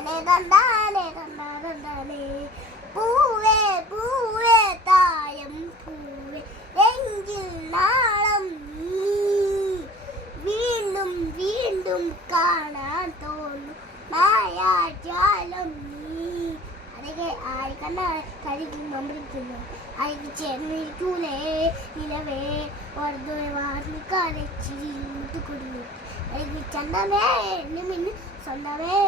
തന്നാനെ തന്നാനെ തന്നാനെ പൂവേ പൂവേ തായം പൂവേ എങ്കിൽ നാളം നീ വീണ്ടും വീണ്ടും കാണാൻ തോന്നും മായാജാലം നീ. അതൊക്കെ ആർക്കണ്ട കരിക്കും മമ്പിരിക്കുന്നു അയക്ക് ചേർന്നിരിക്കൂലേ നിലവേ ഓർദോ വാർന്ന് കരച്ചിരി കൊടുന്നു അയക്ക് ചന്തമേ മിന്ന് സ്വന്തമേ.